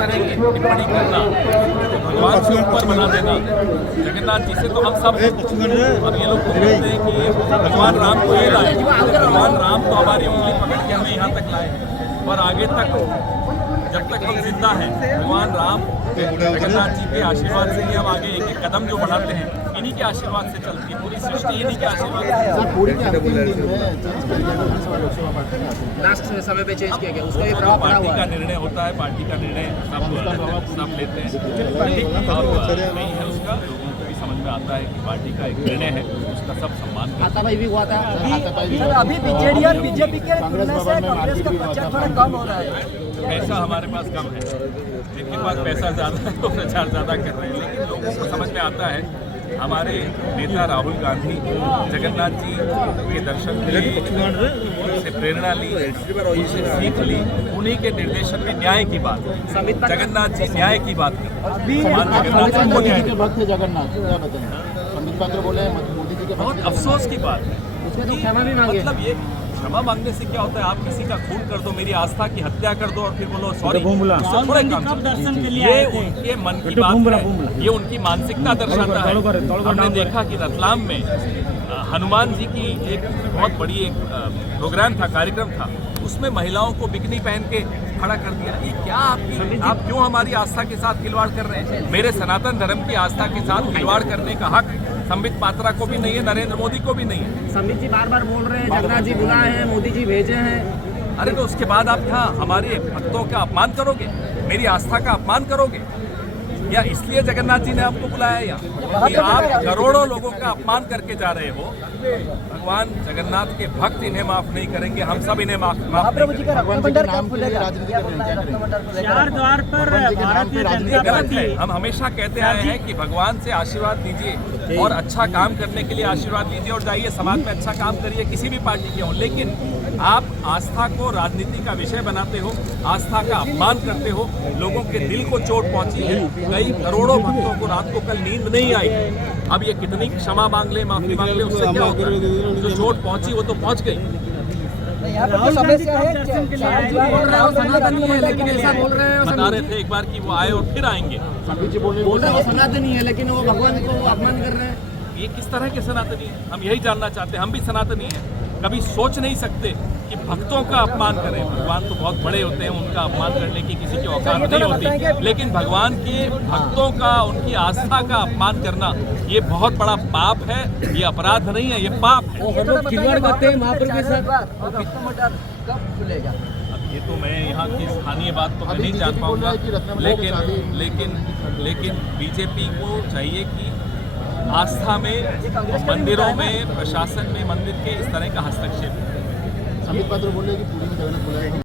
तरह की टिप्पणी करना, भगवान से ऊपर बना देना जगन्नाथ जी से, तो हम सब अब ये लोग कहते हैं कि भगवान राम को ये लाए। भगवान राम तो हमारी उंगली पकड़ के हमें यहाँ तक लाए, और आगे तक जब तक हम जिंदा हैं भगवान राम जगन्नाथ जी के आशीर्वाद से ही हम आगे एक एक कदम जो बढ़ाते हैं, इन्हीं के आशीर्वाद से चलती है पूरी सृष्टि, इन्हीं के आशीर्वाद से। लास्ट समय पे चेंज किया गया, उसका एक पार्टी का निर्णय होता है, पार्टी का निर्णय सब लेते हैं, और नहीं है उसका, लोगों को भी समझ में आता है कि पार्टी का एक निर्णय है, उसका सब सम्मान करते हैं। हाथापाई भी हुआ था सर, अभी बीजेडी और बीजेपी के तुलना से कांग्रेस का प्रचार थोड़ा कम हो रहा है। पैसा हमारे पास कम है, जिनके पास पैसा ज़्यादा है तो प्रचार ज़्यादा कर रहे हैं, लेकिन लोगों को समझ में आता है हमारे नेता राहुल गांधी जगन्नाथ जी के दर्शन किए, उनसे प्रेरणा ली, उनसे सीख ली, उन्हीं के निर्देशन में न्याय की बात, जगन्नाथ जी न्याय की बात बहुत अफसोस की बात है। मतलब ये क्षमा मांगने से क्या होता है? आप किसी का खून कर दो, मेरी आस्था की हत्या कर दो और फिर बोलो सॉरी, थोड़े काम दर्शन के लिए ये उनके मन की बात है, ये उनकी मानसिकता दर्शाता है। हमने देखा कि रतलाम में हनुमान जी की एक बहुत बड़ी एक प्रोग्राम था, कार्यक्रम था, उसमें महिलाओं को बिकनी पहन के खड़ा कर दिया। ये क्या आप क्यों हमारी आस्था के साथ खिलवाड़ कर रहे हैं? मेरे सनातन धर्म की आस्था के साथ खिलवाड़ करने का हक संबित पात्रा को भी नहीं है, नरेंद्र मोदी को भी नहीं है। संबित जी बार बार बोल रहे हैं जगन्नाथ जी बुलाए हैं, मोदी जी भेजे हैं। अरे तो उसके बाद आप यहाँ हमारे भक्तों का अपमान करोगे, मेरी आस्था का अपमान करोगे, या इसलिए जगन्नाथ जी ने आपको बुलाया? या कि आप करोड़ों लोगों का अपमान करके जा रहे हो? भगवान जगन्नाथ के भक्त इन्हें माफ नहीं करेंगे, हम सब इन्हें माफ गलत है। हम हमेशा कहते आए हैं कि भगवान से आशीर्वाद लीजिए और अच्छा काम करने के लिए आशीर्वाद लीजिए और जाइए समाज में अच्छा काम करिए, किसी भी पार्टी के हों, लेकिन आप आस्था को राजनीति का विषय बनाते हो, आस्था का अपमान करते हो, लोगों के दिल को चोट पहुंची है, कई करोड़ों भक्तों को रात को कल नींद नहीं आई। अब ये कितनी क्षमा मांग ले, माफी मांग ले, उससे क्या होता है? जो चोट पहुंची वो तो पहुंच गई। बता रहे थे एक बार कि वो आए और फिर आएंगे। सनातनी है लेकिन वो भगवान को अपमान कर रहे हैं। ये किस तरह के सनातनी है? हम यही जानना चाहते हैं। हम भी सनातनी हैं, कभी सोच नहीं सकते कि भक्तों का अपमान करें। भगवान तो बहुत बड़े होते हैं, उनका अपमान करने की किसी की औकात नहीं होती, लेकिन भगवान के भक्तों का, उनकी आस्था का अपमान करना ये बहुत बड़ा पाप है। ये अपराध नहीं है, ये पाप है। अब ये तो मैं यहाँ की स्थानीय बात तो मैं नहीं जान पाऊंगा, लेकिन बीजेपी को चाहिए कि आस्था में, मंदिरों में, प्रशासन में, मंदिर के इस तरह का हस्तक्षेप। संबित पात्रा बोल रहे हैं कि पूरी में जगन्नाथ बुलाए